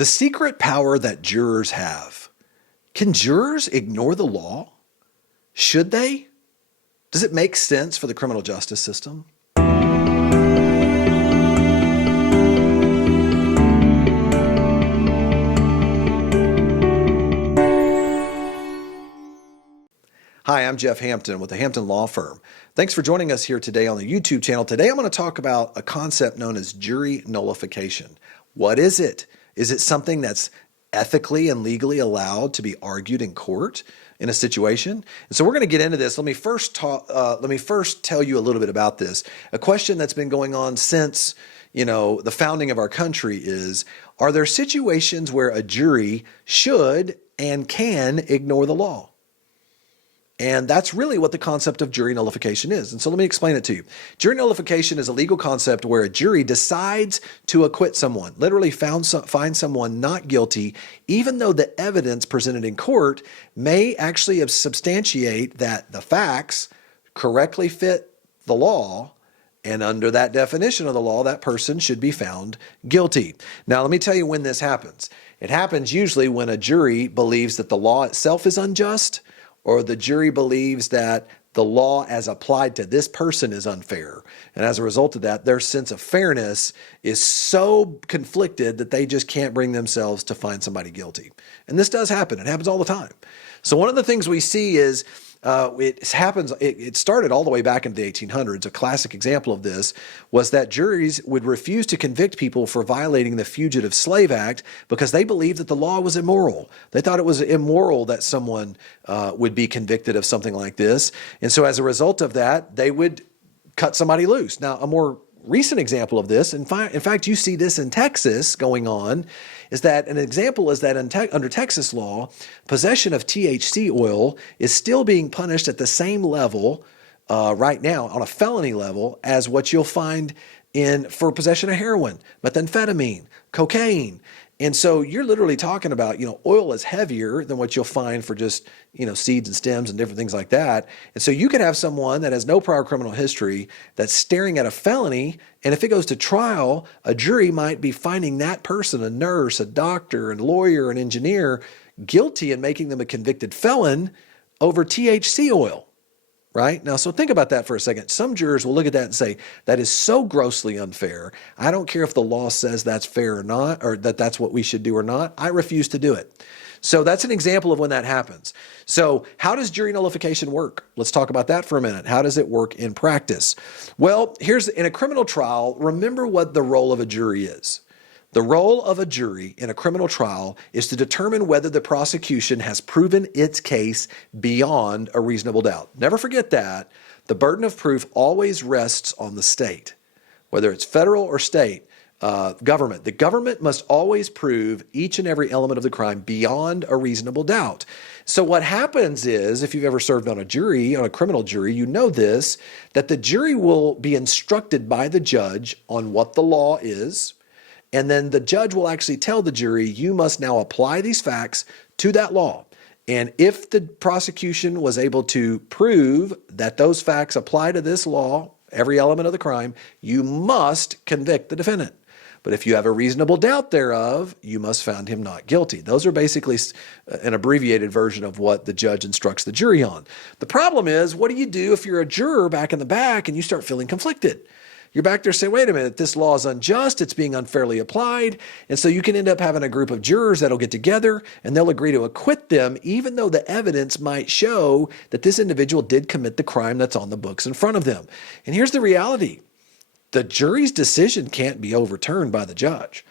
The secret power that jurors have. Can jurors ignore the law? Should they? Does it make sense for the criminal justice system? Hi, I'm Jeff Hampton with the Hampton Law Firm. Thanks for joining us here today on the YouTube channel. Today I'm going to talk about a concept known as jury nullification. What is it? Is it something that's ethically and legally allowed to be argued in court in a situation? And so we're going to get into this. Let me first tell you a little bit about this. A question that's been going on since, the founding of our country is, are there situations where a jury should and can ignore the law? And that's really what the concept of jury nullification is. And so let me explain it to you. Jury nullification is a legal concept where a jury decides to acquit someone, literally find someone not guilty, even though the evidence presented in court may actually substantiate that the facts correctly fit the law. And under that definition of the law, that person should be found guilty. Now, let me tell you when this happens. It happens usually when a jury believes that the law itself is unjust, or the jury believes that the law as applied to this person is unfair. And as a result of that, their sense of fairness is so conflicted that they just can't bring themselves to find somebody guilty. And this does happen. It happens all the time. So one of the things we see is it started all the way back into the 1800s. A classic example of this was that juries would refuse to convict people for violating the Fugitive Slave Act because they believed that the law was immoral. They thought it was immoral that someone would be convicted of something like this. And so as a result of that, they would cut somebody loose. Now, a more recent example of this, in fact, you see this in Texas going on, is that an example is that under Texas law, possession of THC oil is still being punished at the same level right now on a felony level as what you'll find for possession of heroin, methamphetamine, cocaine. And so you're literally talking about, oil is heavier than what you'll find for just, seeds and stems and different things like that. And so you could have someone that has no prior criminal history that's staring at a felony. And if it goes to trial, a jury might be finding that person, a nurse, a doctor, a lawyer, an engineer, guilty and making them a convicted felon over THC oil. Right? Now, so think about that for a second. Some jurors will look at that and say, that is so grossly unfair. I don't care if the law says that's fair or not, or that that's what we should do or not. I refuse to do it. So that's an example of when that happens. So how does jury nullification work? Let's talk about that for a minute. How does it work in practice? Well, in a criminal trial, remember what the role of a jury is. The role of a jury in a criminal trial is to determine whether the prosecution has proven its case beyond a reasonable doubt. Never forget that. The burden of proof always rests on the state, whether it's federal or state government. The government must always prove each and every element of the crime beyond a reasonable doubt. So what happens is, if you've ever served on a criminal jury, you know this, that the jury will be instructed by the judge on what the law is. And then the judge will actually tell the jury, you must now apply these facts to that law. And if the prosecution was able to prove that those facts apply to this law, every element of the crime, you must convict the defendant. But if you have a reasonable doubt thereof, you must find him not guilty. Those are basically an abbreviated version of what the judge instructs the jury on. The problem is, what do you do if you're a juror back in the back and you start feeling conflicted? You're back there saying, wait a minute, this law is unjust, it's being unfairly applied. And so you can end up having a group of jurors that'll get together and they'll agree to acquit them, even though the evidence might show that this individual did commit the crime that's on the books in front of them. And here's the reality. The jury's decision can't be overturned by the judge.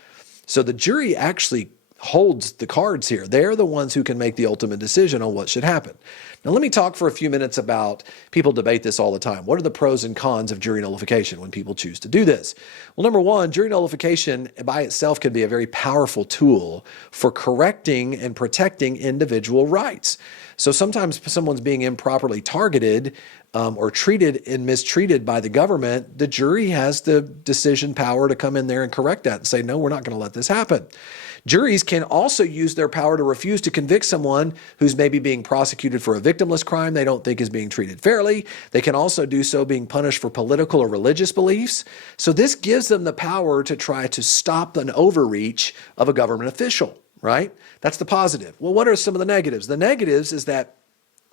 So the jury actually holds the cards here. They're the ones who can make the ultimate decision on what should happen. Now, let me talk for a few minutes about, people debate this all the time. What are the pros and cons of jury nullification when people choose to do this? Well, number one, jury nullification by itself can be a very powerful tool for correcting and protecting individual rights. So sometimes someone's being improperly targeted or treated and mistreated by the government. The jury has the decision power to come in there and correct that and say, no, we're not going to let this happen. Juries can also use their power to refuse to convict someone who's maybe being prosecuted for a victimless crime they don't think is being treated fairly. They can also do so being punished for political or religious beliefs. So this gives them the power to try to stop an overreach of a government official, right? That's the positive. Well, what are some of the negatives? The negatives is that,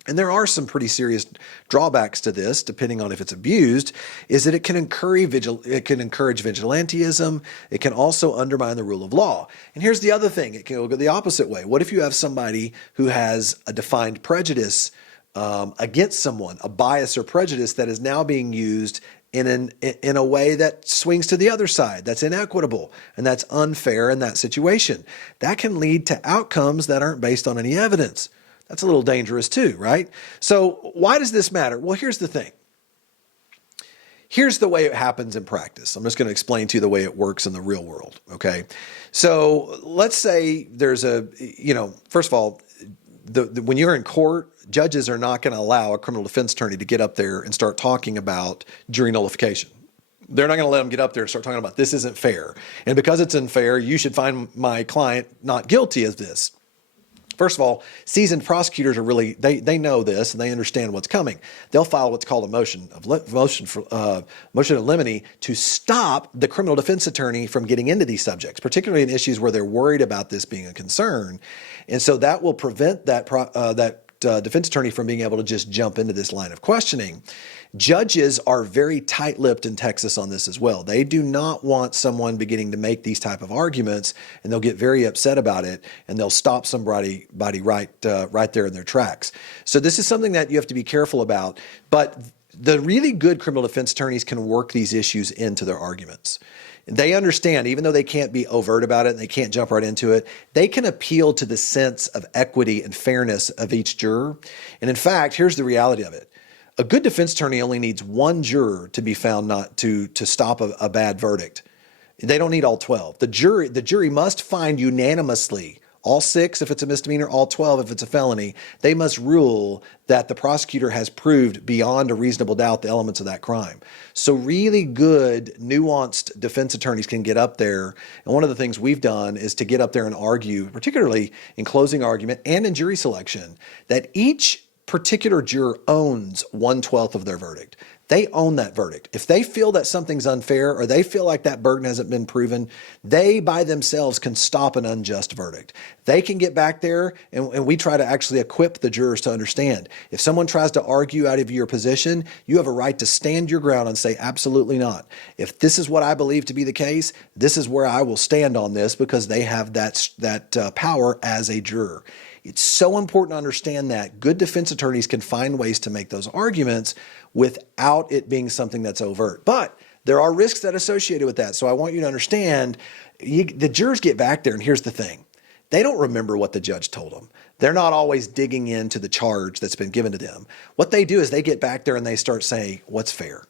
and there are some pretty serious drawbacks to this, depending on if it's abused, is that it can encourage vigilantism. It can also undermine the rule of law. And here's the other thing. It can go the opposite way. What if you have somebody who has a defined prejudice against someone, a bias or prejudice that is now being used in a way that swings to the other side, that's inequitable, and that's unfair in that situation? That can lead to outcomes that aren't based on any evidence. That's a little dangerous too, right? So why does this matter? Well, here's the thing. Here's the way it happens in practice. I'm just going to explain to you the way it works in the real world, okay? So let's say there's first of all, when you're in court, judges are not going to allow a criminal defense attorney to get up there and start talking about jury nullification. They're not going to let them get up there and start talking about this isn't fair. And because it's unfair, you should find my client not guilty of this. First of all, seasoned prosecutors are really, they know this and they understand what's coming. They'll file what's called a motion of limine to stop the criminal defense attorney from getting into these subjects, particularly in issues where they're worried about this being a concern. And so that will prevent that defense attorney from being able to just jump into this line of questioning. Judges are very tight-lipped in Texas on this as well. They do not want someone beginning to make these type of arguments, and they'll get very upset about it, and they'll stop somebody right there in their tracks. So this is something that you have to be careful about. But the really good criminal defense attorneys can work these issues into their arguments. They understand, even though they can't be overt about it and they can't jump right into it, they can appeal to the sense of equity and fairness of each juror. And in fact, here's the reality of it. A good defense attorney only needs one juror to be found not to stop a bad verdict. They don't need all 12. The jury must find unanimously, all 6 if it's a misdemeanor, all 12 if it's a felony. They must rule that the prosecutor has proved beyond a reasonable doubt the elements of that crime. So really good, nuanced defense attorneys can get up there. And one of the things we've done is to get up there and argue, particularly in closing argument and in jury selection, that each particular juror owns 1/12 of their verdict. They own that verdict. If they feel that something's unfair or they feel like that burden hasn't been proven, they by themselves can stop an unjust verdict. They can get back there, and we try to actually equip the jurors to understand. If someone tries to argue out of your position, you have a right to stand your ground and say, absolutely not. If this is what I believe to be the case, this is where I will stand on this, because they have that power as a juror. It's so important to understand that good defense attorneys can find ways to make those arguments without it being something that's overt. But there are risks that are associated with that. So I want you to understand, the jurors get back there, and here's the thing. They don't remember what the judge told them. They're not always digging into the charge that's been given to them. What they do is they get back there and they start saying, what's fair?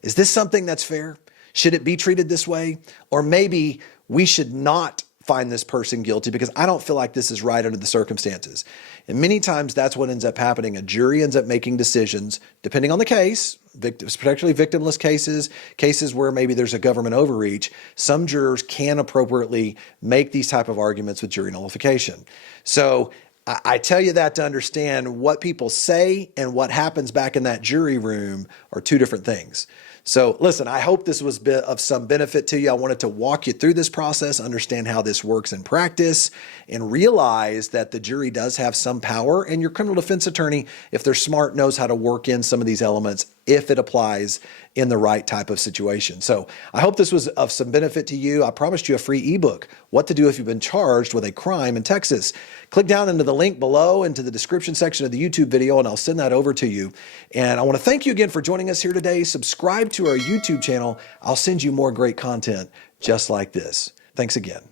Is this something that's fair? Should it be treated this way? Or maybe we should not find this person guilty because I don't feel like this is right under the circumstances. And many times that's what ends up happening. A jury ends up making decisions depending on the case, particularly victimless cases where maybe there's a government overreach. Some jurors can appropriately make these type of arguments with jury nullification. So I tell you that to understand what people say and what happens back in that jury room are two different things. So listen, I hope this was of some benefit to you. I wanted to walk you through this process, understand how this works in practice, and realize that the jury does have some power, and your criminal defense attorney, if they're smart, knows how to work in some of these elements if it applies in the right type of situation. So I hope this was of some benefit to you. I promised you a free ebook, What to Do If You've Been Charged with a Crime in Texas. Click down into the link below into the description section of the YouTube video, and I'll send that over to you. And I want to thank you again for joining us here today. Subscribe to our YouTube channel. I'll send you more great content just like this. Thanks again.